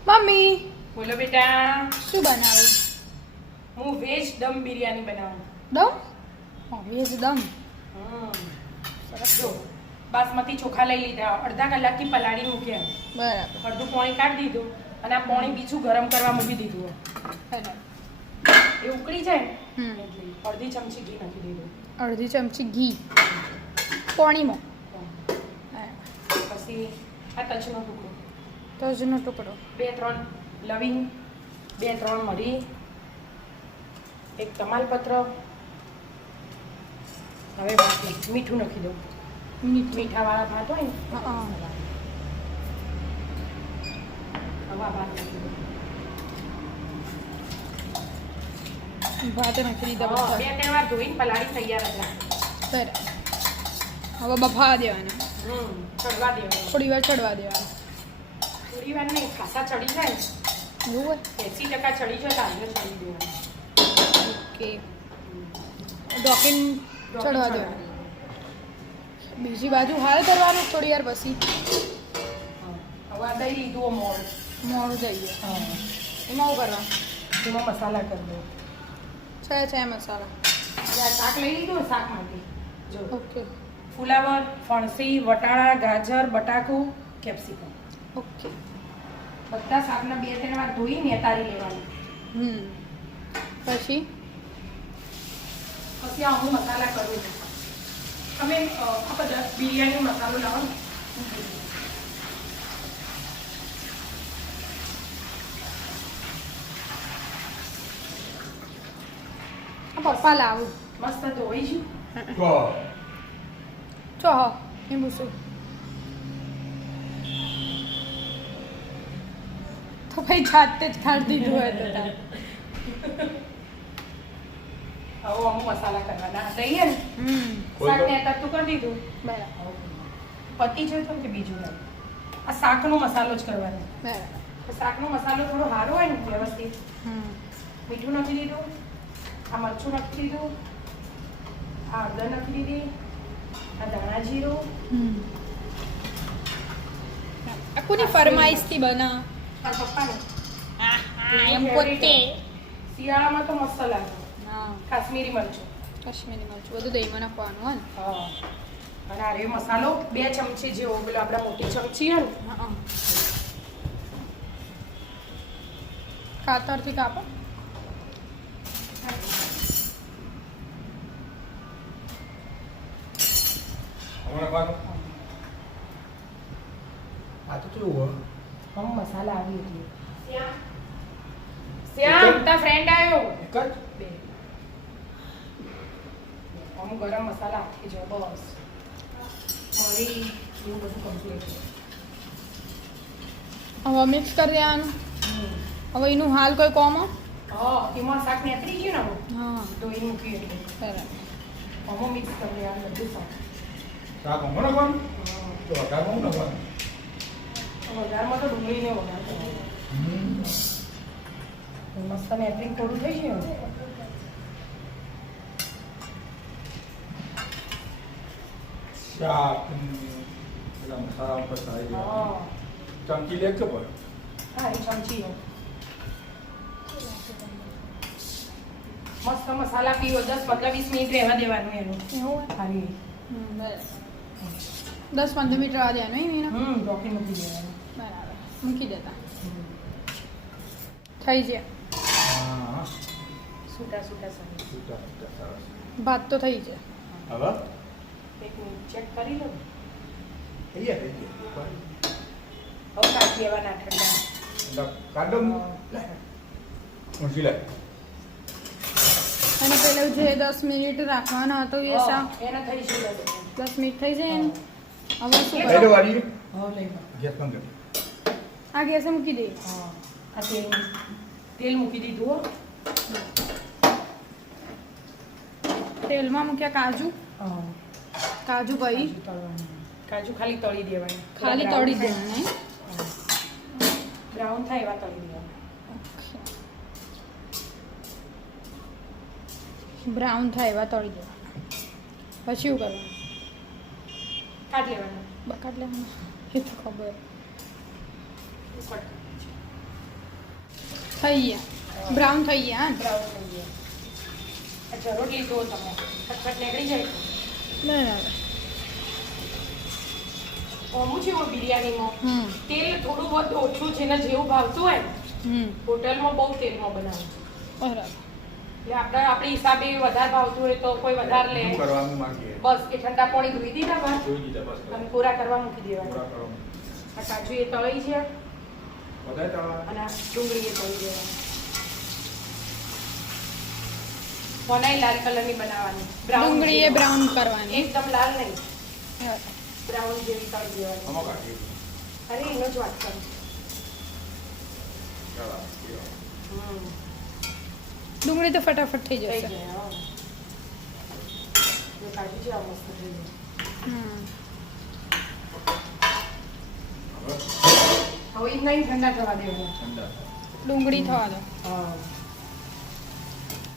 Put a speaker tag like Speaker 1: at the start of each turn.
Speaker 1: Mummy
Speaker 2: બોલો બેટા.
Speaker 1: શું બનાવું?
Speaker 2: હું વેજ દમ બિરયાની બનાવું.
Speaker 1: દમ? વેજ દમ.
Speaker 2: સરસ. જો બાસમતી ચોખા લઈ લીધા, અડધા કલાકથી પલાળી મૂક્યા,
Speaker 1: બરાબર
Speaker 2: અડધું પાણી કાઢી દીધું અને આ પાણી બીજું ગરમ કરવા મૂકી દીધું.
Speaker 1: બરાબર.
Speaker 2: એ ઉકળી જાય
Speaker 1: હમ.
Speaker 2: એટલે અડધી ચમચી ઘી નાખી દીધું.
Speaker 1: અડધી ચમચી ઘી પાણીમાં.
Speaker 2: પછી આ તજનો ટુકડો,
Speaker 1: તજનો ટુકડો,
Speaker 2: 2-3 લવિંગ, 2-3 મરી, એક તમાલપત્ર. હવે બાકી મીઠું નાખી દઉં. મીઠાવાળા ભાત હોય ને
Speaker 1: હા.
Speaker 2: હવે આ ભાત નાખી દઉં.
Speaker 1: ભાત નાખી દીધા
Speaker 2: હા,
Speaker 1: બધા.
Speaker 2: 2-3 વાર ધોઈને પલાળી તૈયાર હતા.
Speaker 1: બરાબર. હવે બફાવા દેવાના,
Speaker 2: ચડવા દેવાનું.
Speaker 1: થોડી વાર ચડવા દેવાના.
Speaker 2: થોડી વાર નહીં, ખાસા ચડી જાય ને,
Speaker 1: એવું હોય?
Speaker 2: 80% ચડી જાય તો આગળ ચડી દેવાનું.
Speaker 1: ઓકે. ડોકીને ચડવા દેવાના. બીજી બાજુ હાલ કરવાનું થોડી વાર પછી
Speaker 2: હવે આ દહીં લીધું મોળ.
Speaker 1: મોડું જઈએ.
Speaker 2: હા,
Speaker 1: એમાં શું કરવા?
Speaker 2: એમાં મસાલા કરી દો.
Speaker 1: છે મસાલા.
Speaker 2: આ શાક લઈ લીધું શાકમાંથી. જો
Speaker 1: ઓકે
Speaker 2: ફુલાવર, ફણસી, વટાણા, ગાજર, બટાકું, કેપ્સિકમ,
Speaker 1: ઓકે.
Speaker 2: બધા શાકના 2-3 વાર ધોઈને તારી લેવાનું.
Speaker 1: પછી
Speaker 2: પછી આ હું મસાલા કરું છું. તમે આપણે બિરયાની મસાલો લાવો ને.
Speaker 1: પપ્પા લાવું
Speaker 2: મસ્ત ધોઈ છું.
Speaker 1: ચો એમ પૂછું તો ભાઈ જાતે જ ખાડ દીધું હોય તો તારે.
Speaker 2: હવે અમુક મસાલા કરવાના દઈએ ને શાકને તરતું કરી દીધું.
Speaker 1: બરાબર
Speaker 2: પતી જોયું તો કે બીજું નહીં, આ શાકનો મસાલો જ કરવાનો.
Speaker 1: બરાબર.
Speaker 2: તો શાકનો મસાલો થોડો સારો હોય ને વ્યવસ્થિત, મીઠું નાખી દીધું, આ મરચું નાખી દીધું, આ હળદર નાખી દીધી, આ ધાણા જીરું.
Speaker 1: આ કોની ફરમાઈશથી બના?
Speaker 2: આ પપ્પાને
Speaker 1: એમ પોતે.
Speaker 2: શિયાળામાં તો મસ્ત લાગે.
Speaker 1: હા,
Speaker 2: કાશ્મીરી મરચું.
Speaker 1: કાશ્મીરી મરચું બધું દહીંમાં નાખવાનું હોય ને.
Speaker 2: હા, અને આ રહ્યો મસાલો 2 ચમચી જેવો, પેલો આપણા મોટી ચમચી હોય ને.
Speaker 1: હા. કાતરથી કાપો.
Speaker 2: હમ મસાલા આવી એટલે શ્યામ તા ફ્રેન્ડ આવ્યો. બે હમ ગરમ મસાલા આપી જો બસ. મરી એવું બધું કમ્પ્લીટ.
Speaker 1: હવે મિક્સ કરી દેવાનું. હવે એનું હાલ કોઈ કોમો.
Speaker 2: હા, એમાં શાક નીકળી ગયું ને.
Speaker 1: હા
Speaker 2: તો એ મૂકી એટલે
Speaker 1: બરાબર.
Speaker 2: હમ મિક્સ કરી દેવાનું બધું શાક. વઘારમાં તો ડુંગળીને વઘાર કરવાનો. મસ્ત નેટરિંગ થોડું થઈ ગયું.
Speaker 3: ચમચી લે કે પર
Speaker 2: હા, એ ચમચી મસ્ત મસાલા પીવો 10-15-20 મિનિટ રહેવા દેવાનું એનું.
Speaker 1: એવું
Speaker 2: ખાલી
Speaker 1: બરાબર. 10-15 મિનિટ રહેવા દેવાનું એમ એનો.
Speaker 2: ઢોકી મૂકી દેવાનું.
Speaker 1: બરાબર મૂકી દેતા. થઈ જાય.
Speaker 2: છૂટા છૂટા સરસ.
Speaker 1: ભાત તો થઈ જાય.
Speaker 3: હવે
Speaker 2: એક મિનિટ ચેક કરી લો.
Speaker 3: થઈ ગયા
Speaker 2: હવે કાઢી દેવાના ઠંડા.
Speaker 3: કાઢો મસી લે
Speaker 1: અને પેલું જે 10 મિનિટ રાખવાનો હતો એ શા
Speaker 2: એને થઈ જાય
Speaker 1: 10 મિનિટ થઈ જાય ને. હવે શું
Speaker 3: લઈ લો
Speaker 1: કરો?
Speaker 3: વાળી
Speaker 2: હા, લઈ લો.
Speaker 3: ગેસ બંધ કર
Speaker 1: આ ગેસે મૂકી દે.
Speaker 2: હા, આ તેલ મૂકી દીધું હો.
Speaker 1: તેલમાં મૂક્યા કાજુ.
Speaker 2: હા,
Speaker 1: કાજુ ભાઈ
Speaker 2: કાજુ તળવાનું. કાજુ ખાલી તળી દેવાના.
Speaker 1: ખાલી તળી દેવાના.
Speaker 2: બ્રાઉન થાય એવા તળી દેવાના.
Speaker 1: બ્રાઉન થાય એવા તળી દેવાના. પછી શું કરવાનું?
Speaker 2: કાઢ લેવાના.
Speaker 1: બકાટ લેવાનું એ તો ખબર.
Speaker 2: ઉકળ.
Speaker 1: થઈ ગયા બ્રાઉન થઈ ગયા હા
Speaker 2: બ્રાઉન થઈ ગયા. આ જરૂર લીધો તમે ખટખટ નીકળી જાય.
Speaker 1: બરાબર
Speaker 2: ઓમું છે બિરયાનીમાં
Speaker 1: હમ
Speaker 2: તેલ થોડું વધુ ઓછું છે ને જેવું ભાવતું હોય ને
Speaker 1: હમ
Speaker 2: હોટલમાં બહુ તેલમાં બનાવે
Speaker 1: બરાબર
Speaker 2: એટલે આપણે આપણી હિસાબે વધારે ભાવતું હોય તો કોઈ વધારે લે.
Speaker 3: શું કરવાનું માંગીએ
Speaker 2: બસ એ ઠંડા પાણી ધોઈ દીધા બહાર
Speaker 3: જોઈ દીધા બસ
Speaker 2: અને કોરા કરવા મૂકી દેવાના.
Speaker 3: પૂરા કરવાનું
Speaker 2: આ કાજુ એ તળી છે
Speaker 3: બધાય તળવા
Speaker 2: અને આ ડુંગળી એ તળી દેવાની. કોનાય લાલ કલરની બનાવવાની. Brown
Speaker 1: ડુંગળી એ
Speaker 2: જેવી.
Speaker 1: બ્રાઉન કરવાની
Speaker 2: એકદમ લાલ નહીં
Speaker 1: બરાબર.
Speaker 2: બ્રાઉન જેવી તળી દેવાની.
Speaker 3: આમાં કાઢી
Speaker 2: અરે એનો જ વાત કરું.
Speaker 3: ચાલો
Speaker 1: ડુંગળી તો ફટાફટ થઈ
Speaker 2: થઈ
Speaker 1: જશે
Speaker 2: જાય હા. જો કાજુ છે આ મસ્ત થઈ જાય.
Speaker 1: હમ
Speaker 3: હવે
Speaker 2: હવે એ નહીં ઠંડા થવા દેવાના.
Speaker 3: ઠંડા
Speaker 1: ડુંગળી થવા દો
Speaker 2: હા